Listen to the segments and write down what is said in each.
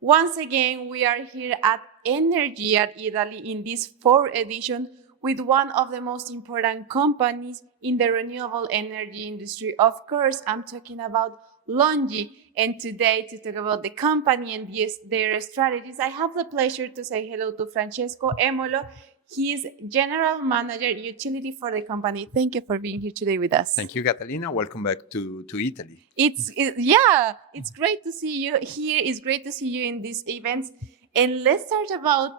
Once again, we are here at Energyear Italy in this fourth edition with one of the most important companies in the renewable energy industry. Of course, I'm talking about LONGi. And today, to talk about the company and their strategies, I have the pleasure to say hello to Francesco Emmolo. He is General Manager Utility for the company. Thank you for being here today with us. Thank you, Catalina. Welcome back to Italy. It's great to see you here. It's great to see you in these events. And let's start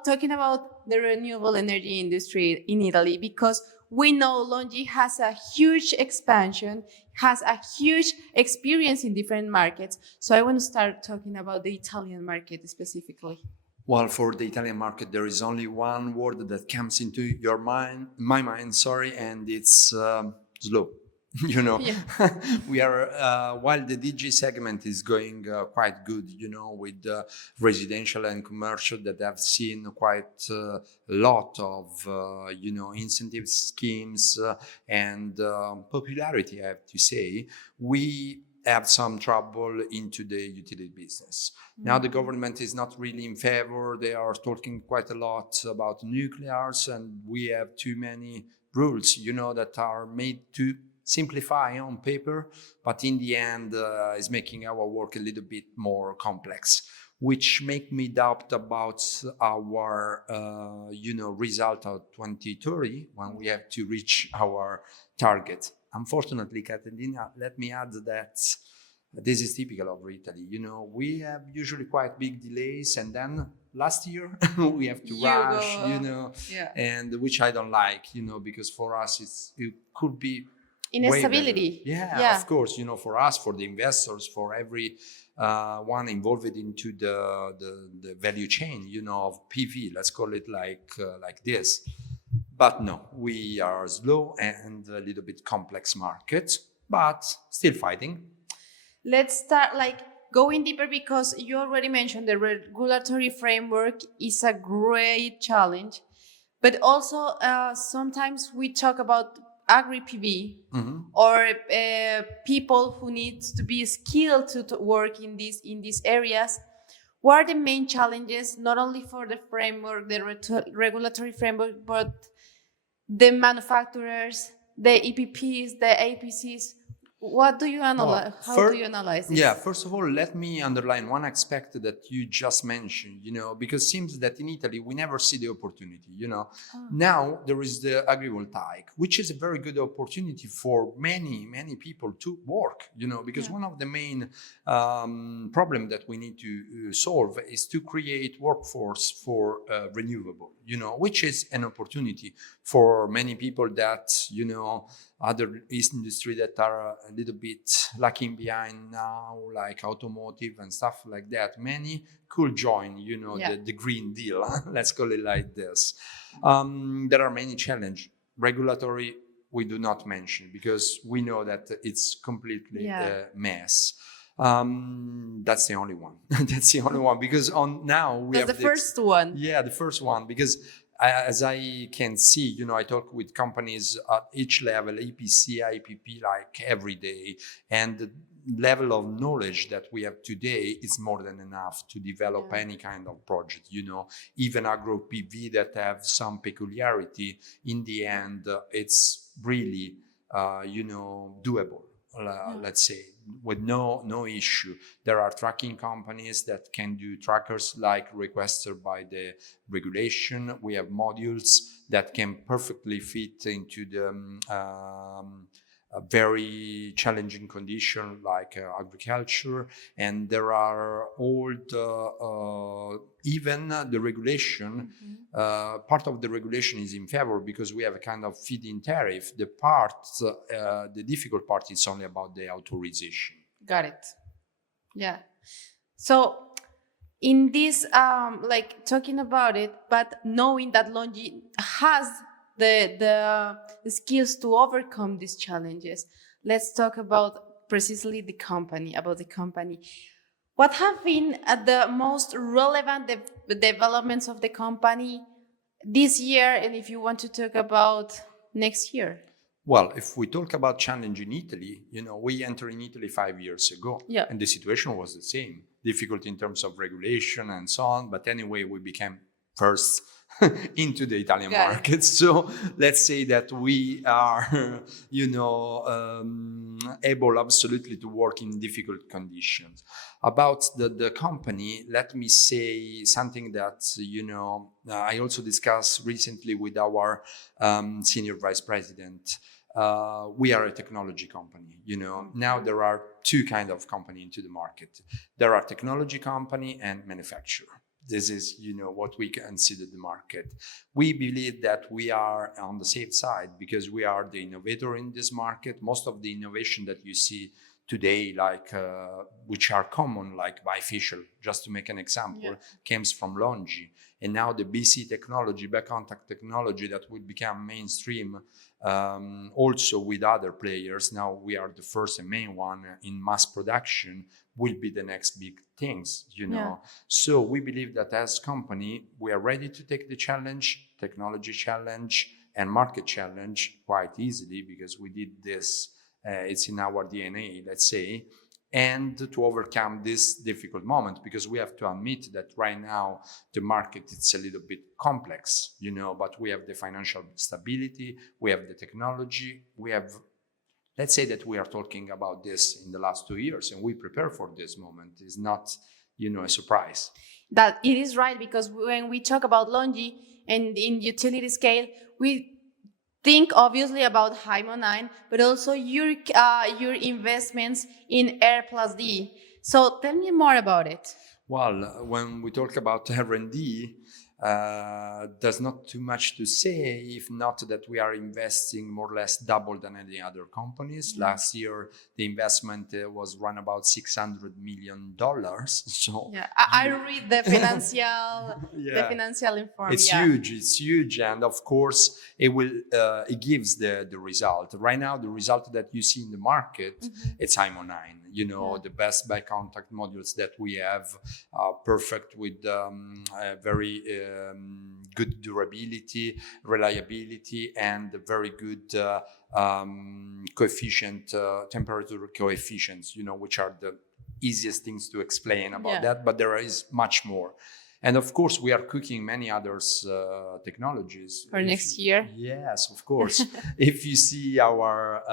talking about the renewable energy industry in Italy, because we know LONGi has a huge expansion, has a huge experience in different markets. So I want to start talking about the Italian market specifically. Well, for the Italian market, there is only one word that comes into my mind, and it's slow. We are, while the DG segment is going quite good, with residential and commercial that have seen quite a lot of, incentive schemes and popularity, I have to say, we have some trouble into the utility business. Now the government is not really in favor. They are talking quite a lot about nuclears, and we have too many rules, that are made to simplify on paper, but in the end is making our work a little bit more complex, which make me doubt about our, result of 2030 when we have to reach our target. Unfortunately, Catalina, let me add that this is typical of Italy. We have usually quite big delays, and then last year we have to rush, and which I don't like, because for us it could be instability. Yeah, of course, for us, for the investors, for every one involved into the value chain, of PV, let's call it like this. But no, we are slow and a little bit complex market, but still fighting. Let's start going deeper, because you already mentioned the regulatory framework is a great challenge, but also sometimes we talk about agri-PV or people who need to be skilled to work in these areas. What are the main challenges, not only for the framework, the regulatory framework, but the manufacturers, the EPPs, the APCs? What do you analyze? How do you analyze this? Yeah, first of all, let me underline one aspect that you just mentioned, because it seems that in Italy, we never see the opportunity, Now there is the agrivoltaic, which is a very good opportunity for many, many people to work, because one of the main problem that we need to solve is to create workforce for renewable, which is an opportunity for many people that, other industry that are a little bit lagging behind now, like automotive and stuff like that. Many could join, the Green Deal, let's call it like this. There are many challenges. Regulatory, we do not mention, because we know that it's completely a mess. That's the only one. That's the only one, because That's the first one. Yeah, the first one, because as I can see, I talk with companies at each level, EPC, IPP, like every day, and the level of knowledge that we have today is more than enough to develop any kind of project, even agro PV that have some peculiarity. In the end, it's really, doable. Let's say, with no issue. There are tracking companies that can do trackers like requested by the regulation. We have modules that can perfectly fit into the a very challenging condition like agriculture, and there are old even the regulation. Part of the regulation is in favor, because we have a kind of feed-in tariff. The difficult part is only about the authorization. Got it. Yeah. So in this, talking about it, but knowing that LONGi has the skills to overcome these challenges, let's talk about precisely the company. What have been the most relevant developments of the company this year, and if you want to talk about next year? Well, if we talk about challenge in Italy, we entered in Italy 5 years ago, Yeah. and the situation was the same, difficult in terms of regulation and so on. But anyway, we became first into the Italian market. So let's say that we are, able absolutely to work in difficult conditions. About the company, let me say something that, I also discussed recently with our senior vice president. We are a technology company. Now there are two kinds of company into the market. There are technology company and manufacturer. This is, what we consider the market. We believe that we are on the safe side because we are the innovator in this market. Most of the innovation that you see today, like which are common, like bifacial, just to make an example, comes from LONGi. And now the BC technology, back contact technology, that will become mainstream also with other players. Now we are the first and main one in mass production, will be the next big things, So we believe that as company, we are ready to take the challenge, technology challenge and market challenge quite easily because we did this, it's in our DNA, let's say, and to overcome this difficult moment, because we have to admit that right now the market is a little bit complex, but we have the financial stability, we have the technology, we have, let's say that we are talking about this in the last 2 years and we prepare for this moment. It's not, a surprise. That it is right, because when we talk about LONGi and in utility scale, we think obviously about HIMO 9, but also your investments in R+D. So tell me more about it. Well, when we talk about R&D, there's not too much to say, if not that we are investing more or less double than any other companies. Last year, the investment was run about $600 million. So I read the financial, the financial information. It's huge, and of course, it gives the result. Right now, the result that you see in the market, it's HIMO 9. The best by contact modules that we have, perfect with very good durability, reliability, and very good temperature coefficients, which are the easiest things to explain about that, but there is much more. And of course, we are cooking many others technologies. For next year? Yes, of course. If you see our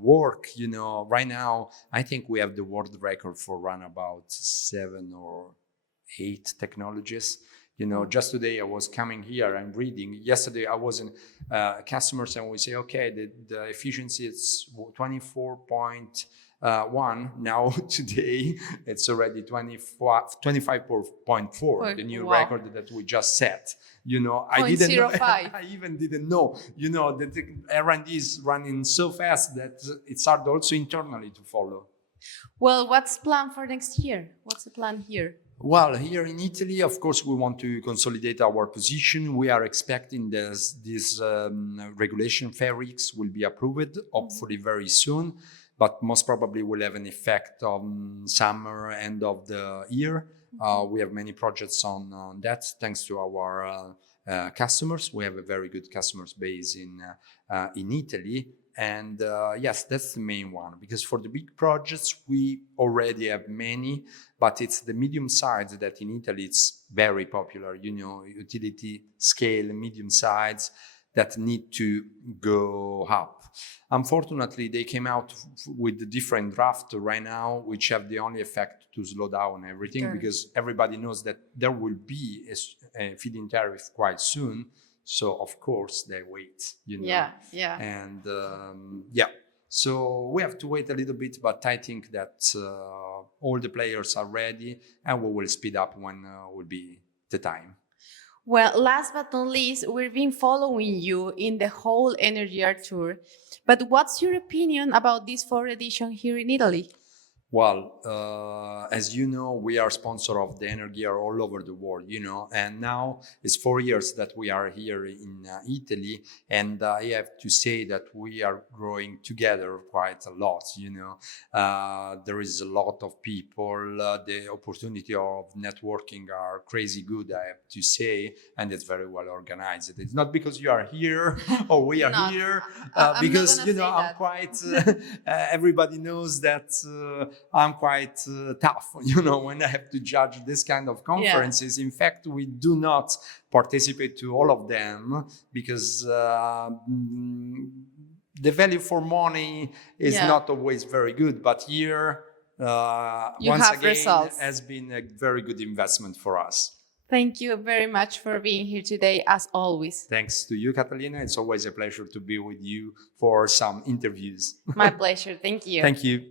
work, right now, I think we have the world record for run about 7 or 8 technologies. Just today I was coming here and reading. Yesterday I was in customers and we say, okay, the efficiency is 24.1. Now today it's already 25.4, the new record that we just set. I didn't know, I even didn't know, the R&D is running so fast that it's hard also internally to follow. Well, what's planned for next year? What's the plan here? Well, here in Italy, of course, we want to consolidate our position. We are expecting this regulation FAIR-X will be approved, hopefully very soon, but most probably will have an effect on summer, end of the year. We have many projects on that, thanks to our customers. We have a very good customer base in Italy. And yes, that's the main one, because for the big projects, we already have many, but it's the medium size that in Italy, it's very popular, utility scale, medium size that need to go up. Unfortunately, they came out with the different draft right now, which have the only effect to slow down everything, because everybody knows that there will be a feed-in tariff quite soon. So of course they wait, And so we have to wait a little bit, but I think that all the players are ready, and we will speed up when will be the time. Well, last but not least, we've been following you in the whole Energyear tour. But what's your opinion about this 4th edition here in Italy? Well, as you know, we are sponsor of the Energyear all over the world, and now it's 4 years that we are here in Italy, and I have to say that we are growing together quite a lot, there is a lot of people, the opportunity of networking are crazy good, I have to say, and it's very well organized. It's not because you are here or we are here, because, I'm quite, everybody knows that I'm quite tough, when I have to judge this kind of conferences. In fact, we do not participate to all of them because the value for money is not always very good. But here, once again, results. Has been a very good investment for us. Thank you very much for being here today, as always. Thanks to you, Catalina. It's always a pleasure to be with you for some interviews. My pleasure. Thank you. Thank you.